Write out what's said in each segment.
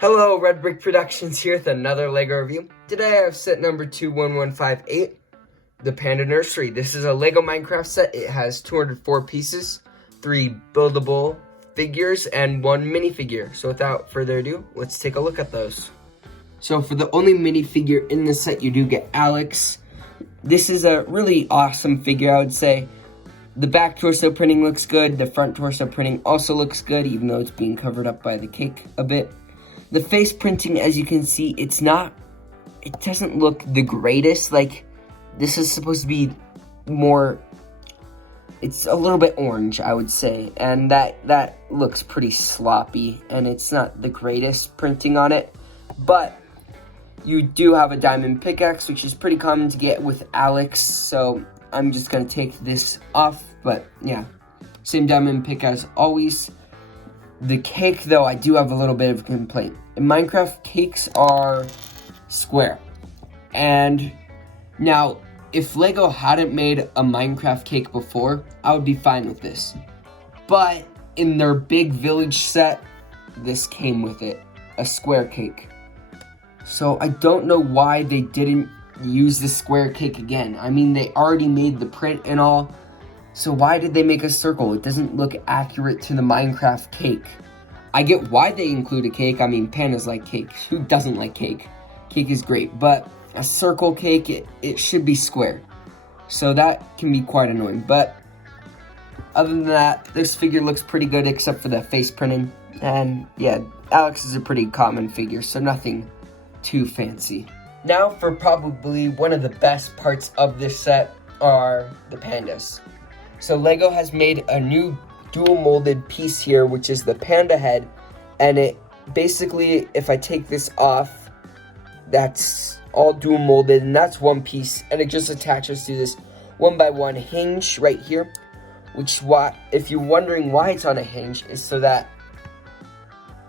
Hello, Red Brick Productions here with another LEGO review. Today I have set number 21158, the Panda Nursery. This is a LEGO Minecraft set. It has 204 pieces, 3 buildable figures, and 1 minifigure. So without further ado, let's take a look at those. So for the only minifigure in this set, you do get Alex. This is a really awesome figure, I would say. The back torso printing looks good. The front torso printing also looks good, even though it's being covered up by the cake a bit. The face printing, as you can see, it doesn't look the greatest. Like, this is supposed to be more, it's a little bit orange, I would say. And that looks pretty sloppy, and it's not the greatest printing on it. But you do have a diamond pickaxe, which is pretty common to get with Alex. So I'm just going to take this off, but yeah, same diamond pick as always. The cake, though, I do have a little bit of a complaint. In Minecraft, cakes are square. And now, if LEGO hadn't made a Minecraft cake before, I would be fine with this. But in their big village set, this came with it, a square cake. So I don't know why they didn't use the square cake again. I mean, they already made the print and all. So why did they make a circle? It doesn't look accurate to the Minecraft cake. I get why they include a cake. I mean, pandas like cake. Who doesn't like cake? Cake is great, but a circle cake, it should be square. So that can be quite annoying. But other than that, this figure looks pretty good except for the face printing. And yeah, Alex is a pretty common figure, so nothing too fancy. Now for probably one of the best parts of this set are the pandas. So LEGO has made a new dual molded piece here, which is the panda head. And it basically, if I take this off, that's all dual molded, and that's one piece. And it just attaches to this 1x1 hinge right here. Which, if you're wondering why it's on a hinge, is so that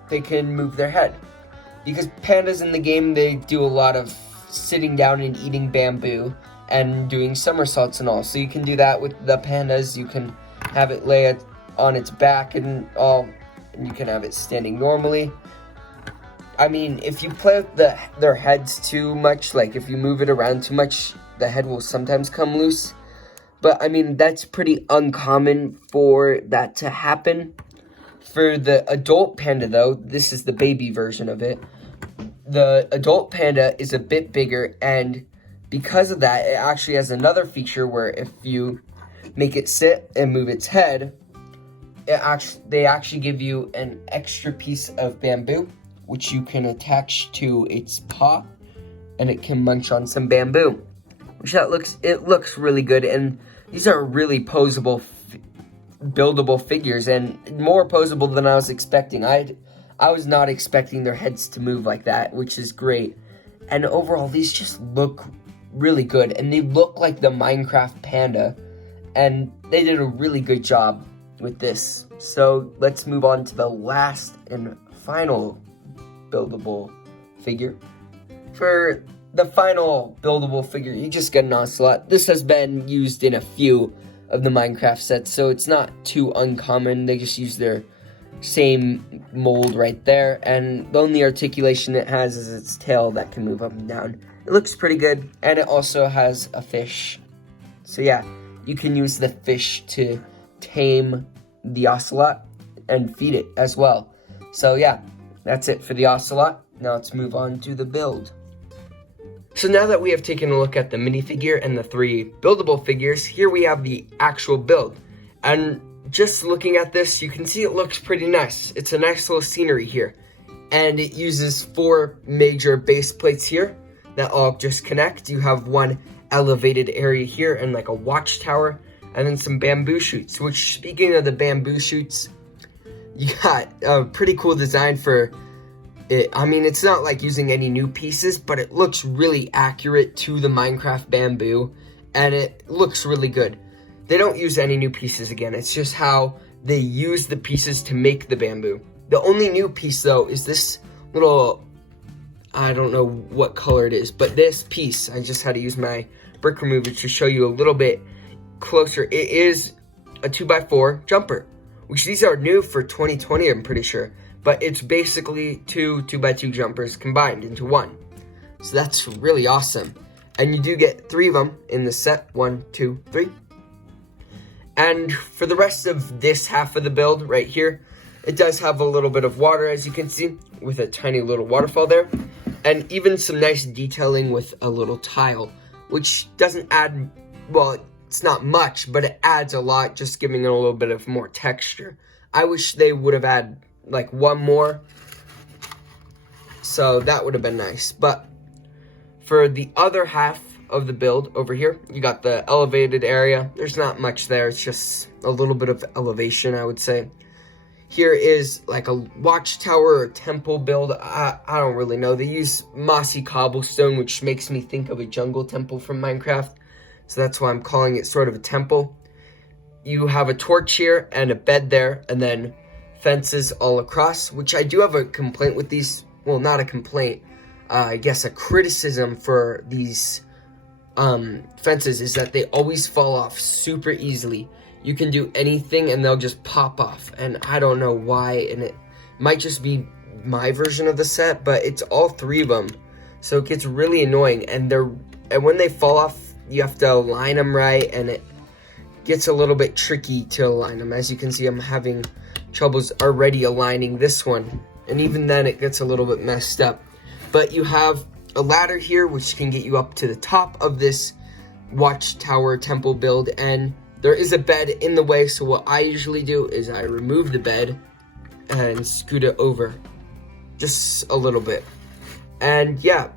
they can move their head. Because pandas in the game, they do a lot of sitting down and eating bamboo and doing somersaults and all. So you can do that with the pandas. You can have it lay on its back and all, and you can have it standing normally. I mean, if you play with their heads too much, like if you move it around too much, the head will sometimes come loose. But I mean, that's pretty uncommon for that to happen. For the adult panda, though, this is the baby version of it. The adult panda is a bit bigger, and because of that, it actually has another feature where if you make it sit and move its head, they actually give you an extra piece of bamboo, which you can attach to its paw, and it can munch on some bamboo. Which it looks really good, and these are really posable, buildable figures, and more posable than I was expecting. I was not expecting their heads to move like that, which is great. And overall, these just look really good, and they look like the Minecraft panda, and they did a really good job with this. So let's move on to the last and final buildable figure. For the final buildable figure, you just get an ocelot. This has been used in a few of the Minecraft sets, so it's not too uncommon. They just use their same mold right there, and the only articulation it has is its tail that can move up and down. It looks pretty good, and it also has a fish. So yeah, you can use the fish to tame the ocelot and feed it as well. So yeah, that's it for the ocelot. Now let's move on to the build. So now that we have taken a look at the minifigure and the 3 buildable figures, here we have the actual build. And just looking at this, you can see it looks pretty nice. It's a nice little scenery here. And it uses 4 major base plates here that all just connect. You have one elevated area here and like a watchtower, and then some bamboo shoots, which, speaking of the bamboo shoots, you got a pretty cool design for it. I mean, it's not like using any new pieces, but it looks really accurate to the Minecraft bamboo, and it looks really good. They don't use any new pieces again. It's just how they use the pieces to make the bamboo. The only new piece, though, is this little, I don't know what color it is, but this piece, I just had to use my brick remover to show you a little bit closer. It is a 2x4 jumper, which these are new for 2020, I'm pretty sure. but it's basically two 2x2 jumpers combined into one. So that's really awesome. And you do get 3 of them in the set, 1, 2, 3. And for the rest of this half of the build right here, it does have a little bit of water, as you can see, with a tiny little waterfall there. And even some nice detailing with a little tile, which doesn't add, well, it's not much, but it adds a lot, just giving it a little bit of more texture. I wish they would have added like one more, so that would have been nice. But for the other half of the build over here, you got the elevated area. There's not much there, it's just a little bit of elevation, I would say. Here is like a watchtower or temple build. I don't really know. They use mossy cobblestone, which makes me think of a jungle temple from Minecraft. So that's why I'm calling it sort of a temple. You have a torch here and a bed there, and then fences all across, which I do have a complaint with these. Well, not a complaint. I guess a criticism for these fences is that they always fall off super easily. You can do anything and they'll just pop off, and I don't know why, and it might just be my version of the set, but it's all 3 of them, so it gets really annoying. And when they fall off, you have to align them right, and it gets a little bit tricky to align them. As you can see, I'm having troubles already aligning this one, and even then it gets a little bit messed up. But you have a ladder here which can get you up to the top of this watchtower temple build, and there is a bed in the way, so what I usually do is I remove the bed and scoot it over just a little bit. And yeah,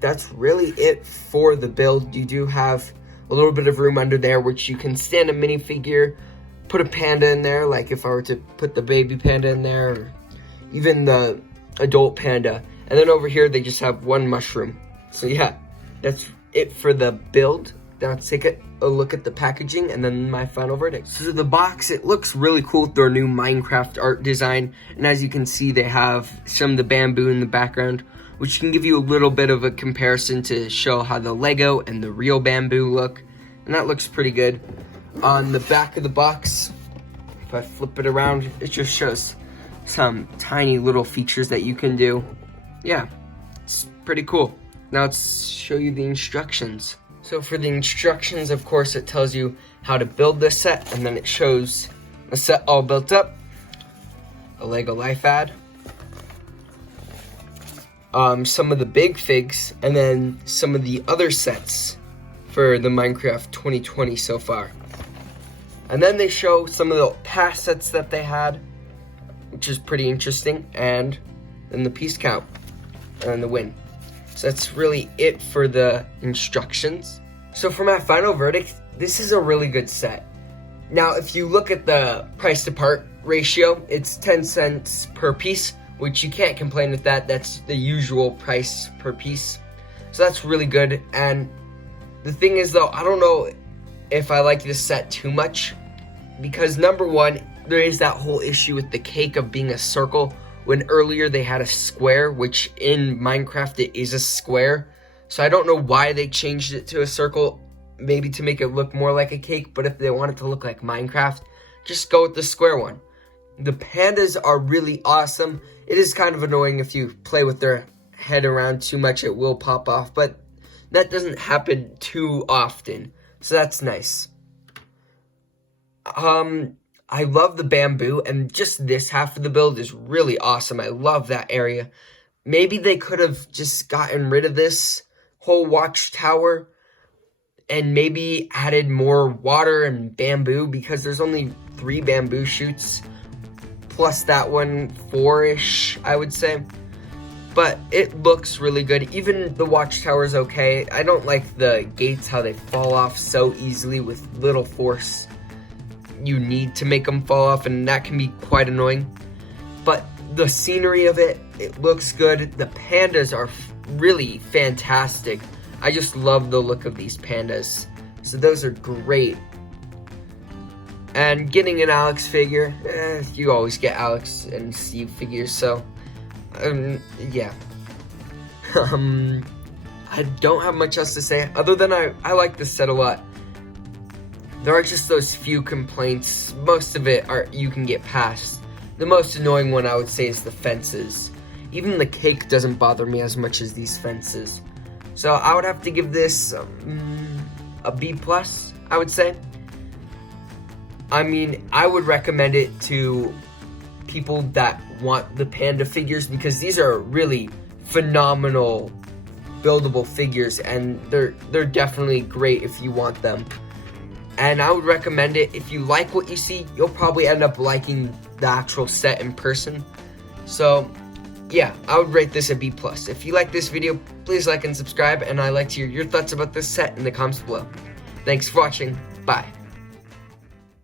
that's really it for the build. You do have a little bit of room under there, which you can stand a minifigure, put a panda in there, like if I were to put the baby panda in there, or even the adult panda. And then over here, they just have 1 mushroom. So yeah, that's it for the build. Now let's take a look at the packaging and then my final verdict. So the box, it looks really cool with their new Minecraft art design. And as you can see, they have some of the bamboo in the background, which can give you a little bit of a comparison to show how the Lego and the real bamboo look. And that looks pretty good. On the back of the box, if I flip it around, it just shows some tiny little features that you can do. Yeah, it's pretty cool. Now let's show you the instructions. So for the instructions, of course, it tells you how to build this set, and then it shows the set all built up, a Lego life ad, some of the big figs, and then some of the other sets for the Minecraft 2020 so far. And then they show some of the past sets that they had, which is pretty interesting, and then the piece count and the win. So that's really it for the instructions. So for my final verdict, this is a really good set. Now, if you look at the price to part ratio, it's 10 cents per piece, which you can't complain with that. That's the usual price per piece. So that's really good. And the thing is though, I don't know if I like this set too much, because number one, there is that whole issue with the cake of being a circle, when earlier they had a square, which in Minecraft it is a square. So I don't know why they changed it to a circle, maybe to make it look more like a cake, but if they want it to look like Minecraft, just go with the square one. The pandas are really awesome. It is kind of annoying if you play with their head around too much, it will pop off, but that doesn't happen too often, so that's nice. I love the bamboo, and just this half of the build is really awesome. I love that area. Maybe they could have just gotten rid of this whole watchtower and maybe added more water and bamboo, because there's only 3 bamboo shoots, plus that one 4-ish, I would say. But it looks really good. Even the watchtower is okay. I don't like the gates, how they fall off so easily with little force you need to make them fall off, and that can be quite annoying. But the scenery of it, it looks good. The pandas are really fantastic. I just love the look of these pandas. So those are great. And getting an Alex figure, you always get Alex and Steve figures, so yeah. I don't have much else to say, other than I like this set a lot. There are just those few complaints. Most of it you can get past. The most annoying one I would say is the fences. Even the cake doesn't bother me as much as these fences. So I would have to give this a B+, I would say. I mean, I would recommend it to people that want the Panda figures because these are really phenomenal buildable figures, and they're definitely great if you want them. And I would recommend it. If you like what you see, you'll probably end up liking the actual set in person. So yeah, I would rate this a B+. If you like this video, please like and subscribe, and I'd like to hear your thoughts about this set in the comments below. Thanks for watching. Bye.